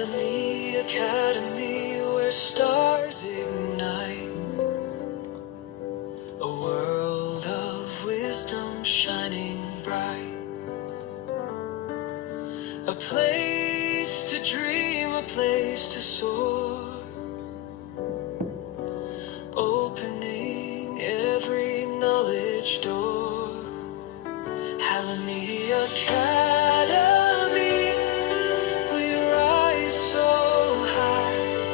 Academy, Academy, where stars ignite, a world of wisdom shining bright, a place to dream, a place to soar, opening every knowledge door. Academy, Academy, we rise so high,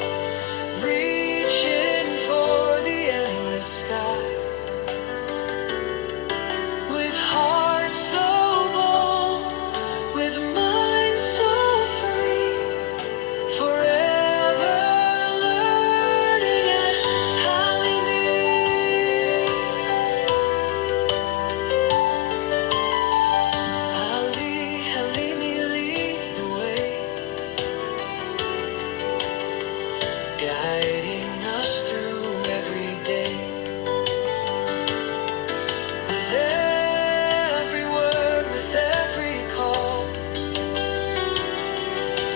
reaching for the endless sky, with hearts so bold, with minds so free, forever learning at Halimi leads the way, guiding us through every day. With every word, with every call,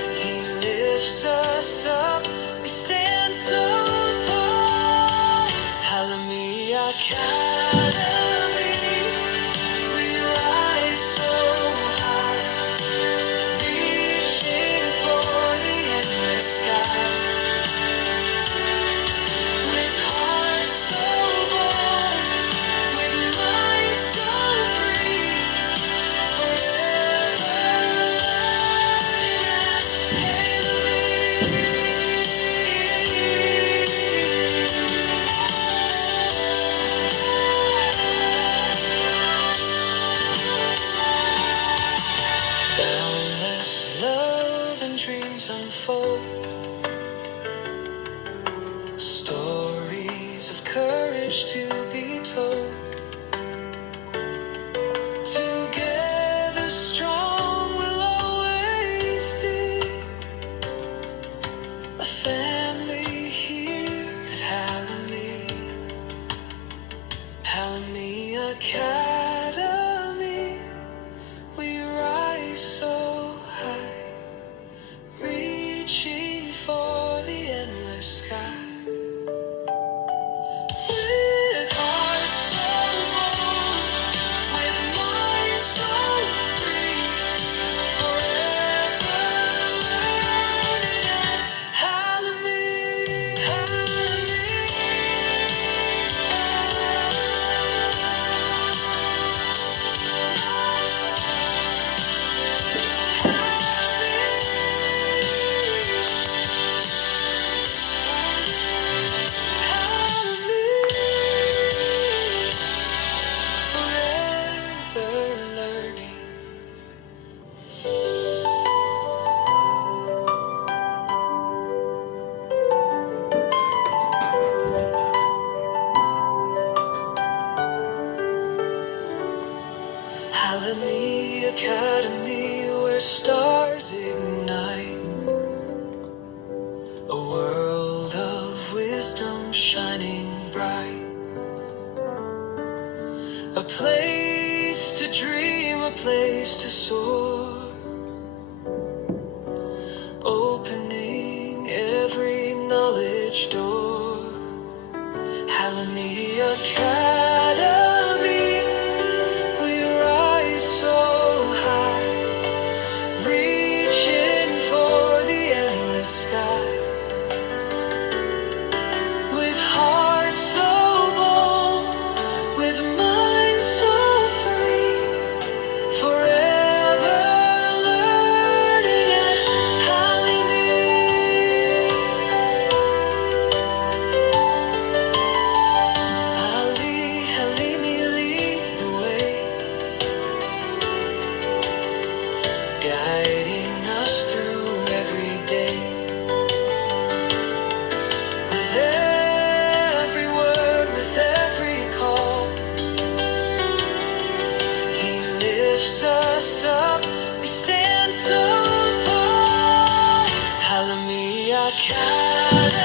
he lifts us up, we stand so tall. Halimi Academy, we rise so high, reaching for the endless sky, with hearts so bold, with minds so free, forever boundless love and dreams unfold, stories of courage to be told. Together strong we'll always be, a family here at Halimi Academy. We rise so high, reaching for the endless sky, with hearts so bold, with minds so free, forever learning at forever learning. Halimi Academy, where stars ignite, a world of wisdom shining bright, a place to dream, a place to soar, opening every knowledge door. Halimi Academy, we rise so high, reaching for the endless sky, with hearts so bold, with minds so free, forever learning at Halimi leads the way, guiding us through every day. With every word, with every call, he lifts us up, we stand so tall. Halimi Academy.